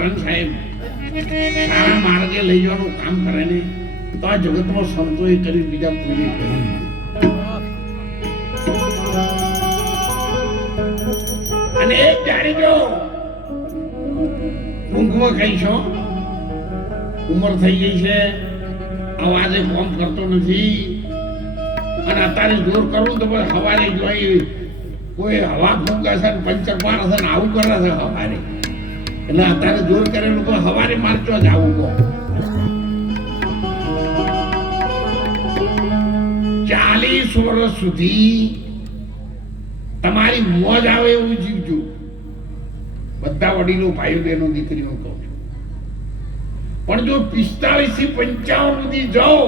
કરે સાહેબ સારા માર્ગે લઈ જવાનું કામ કરે ને, તો આ જગતમાં સંતોએ કરી બીજા કોઈ કરી. અને એક જાણી જો ઊંઘમાં કઈ છો, ઉંમર થઈ ગઈ છે, અવાજે કોમ કરતો નથી, અને અત્યારે જોર કરું તો પછી હવારે જોઈ કોઈ હવા ફૂંકાશે પંચર મારે છે ને આવું કરે છે હવારે એટલે અત્યારે જોર કરેલું કોઈ હવારે મારજો જ આવું કહો. ચાલીસ વર્ષ સુધી તમારી મોજ આવે એવું જીવજો. બધા વડીલો ભાઈઓ બહેનો દીકરીઓ કહું છું. પણ જો પિસ્તાળીસથી પંચાવન સુધી જાઓ,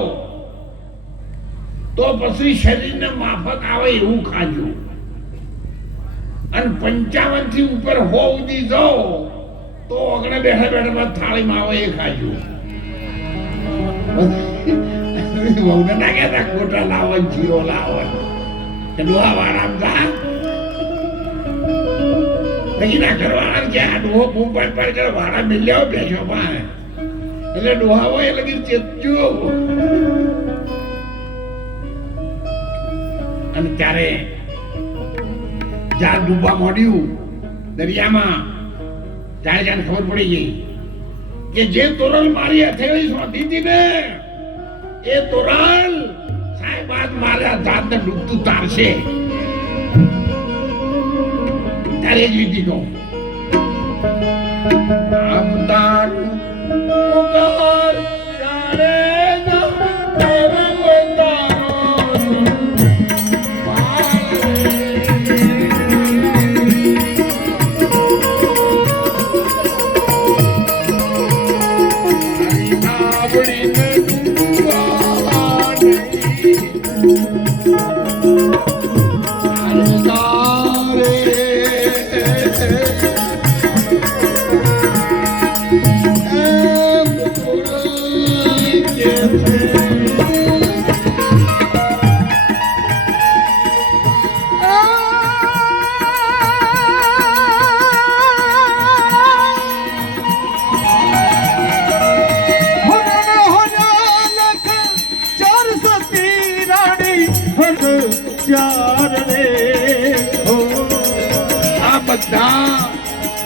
તો પછી શરીરને માફક આવે એવું ખાજો. અને પંચાવનથી ઉપર હો સુધી જાઓ તો અગણે બેઠા બેઠા થાળીમાં આવે એ ખાજો વહુને ના કહેતા ખોટા લાવો, જીરો લાવો. ડોહા વાળામ જા. પછી ના કરવાના કે આ ડોહો બૂમ પાડ પાડ કરે વાળા મિલ્યાઓ બેસો પાસે એટલે ડોહા હોય એટલે કે ચેતજો અને ત્યારે જ્યાં ડૂબવા માંડ્યું દરિયામાં જાણે ખબર પડી ગઈ કે જે તોરણ મારી હથેળી હતી ને એ તોરણ સાહેબ આજ મારા જાતને ડૂબતું તારશે. ત્યારે જ વિધિ કહું. આ બધા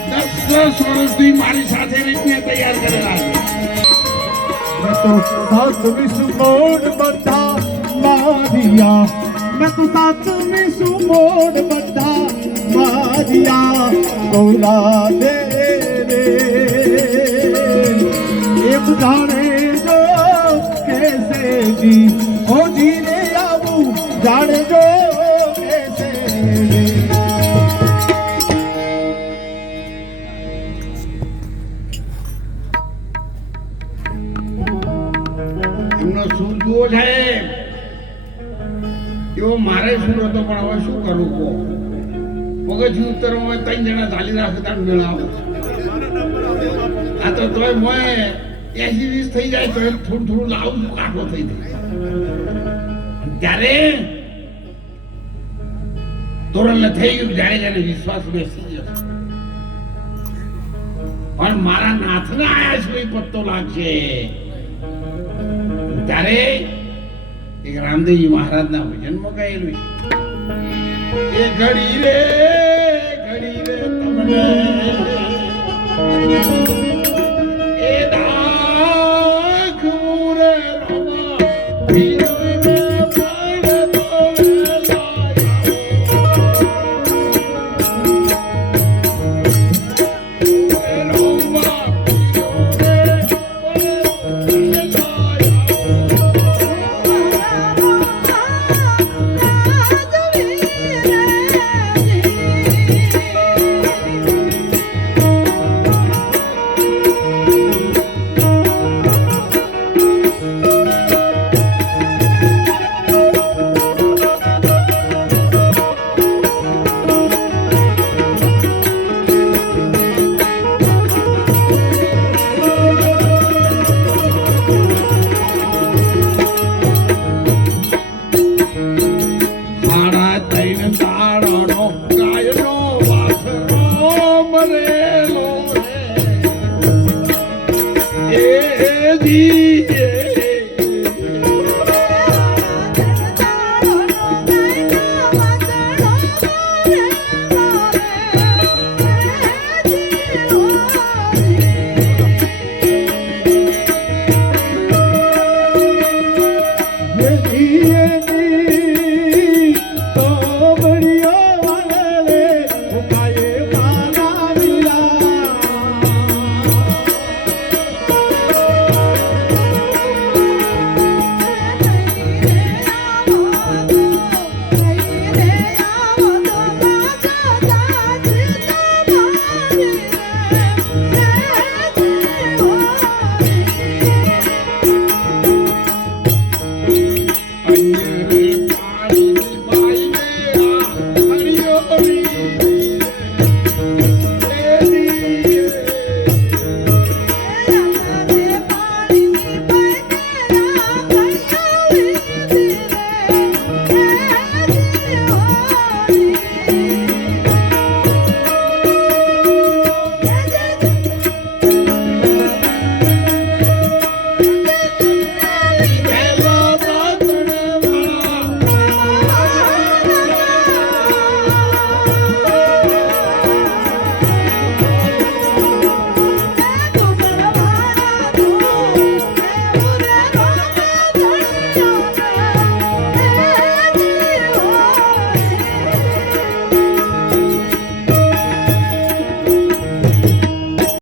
દસ દસ વર્ષથી મારી સાથે રીતને તૈયાર કરેલા છે બધા મારિયા નકુતા તમે સુમોડ જાણે જો એવો મારે શું હતો પણ હવે શું કરવું કહો. પગથિયું ઉતરવામાં ત્રણ જણા ચાલી રાખે ત્યાં મેળાવો આ તો તોય મોય એસી વીસ થઈ જાય તો થોડું થોડું લાવું છું કાઢો થઈ જાય. ત્યારે તોરણને થઈ ગયું જાણે જાણે વિશ્વાસ બેસી ગયો. પણ મારા નાથના આયા છે પત્તો લાગશે. ત્યારે એક રામદેવજી મહારાજના ભજનમાં ગાયેલું છે. એ ઘડી રે ઘડી રે તમને.